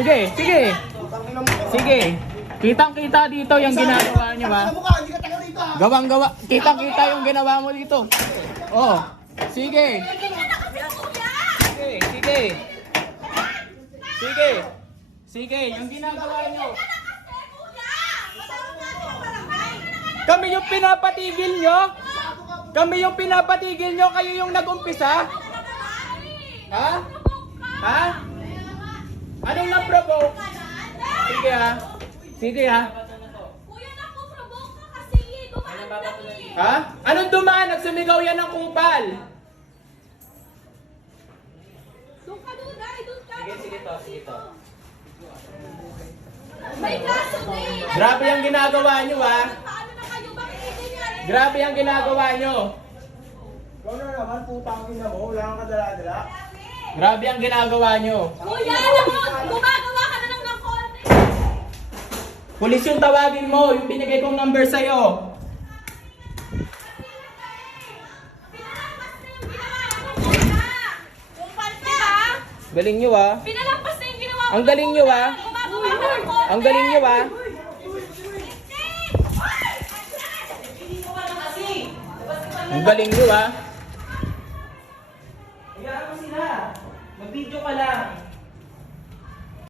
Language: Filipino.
Sige, sige. Sige. Kitang-kita dito yung ginagawa niyo ha. Gawang-gawa. Kitang-kita yung ginawa mo dito. Oh. Sige. Sige, sige. Sige. Sige, yung ginagawa niyo. Kami yung pinapatigil nyo? Kami yung pinapatigil nyo? Kayo yung nag-umpisa? Ha? Ha? Anong na-provoke? Sige ha. Sige ha. Kuya, napo-provoke ka kasi dumaan lang eh. Ha? Anong dumaan? Nagsumigaw yan ng kumpal. Doon ka doon, ay doon ka. Sige to, sige to. May kaso na eh. Grabe ang ginagawa nyo ha. Paano na kayo? Bakit hindi niya? Grabe ang ginagawa nyo. Ikaw na naman, putang ina mo, wala kang kadala-dala. Grabe ang ginagawa nyo. Kuya, alam mo, gumagawa ka na lang ng konti. Pulis yung tawagin mo, yung binigay kong number sa'yo. Galing nyo ha. Pinalampas na yung ginawa ko. Ang galing nyo ha. Gumagawa ka ng konti. Ang galing nyo ha. Ang galing nyo ha. Hayaan mo sila. Mag-video ka lang.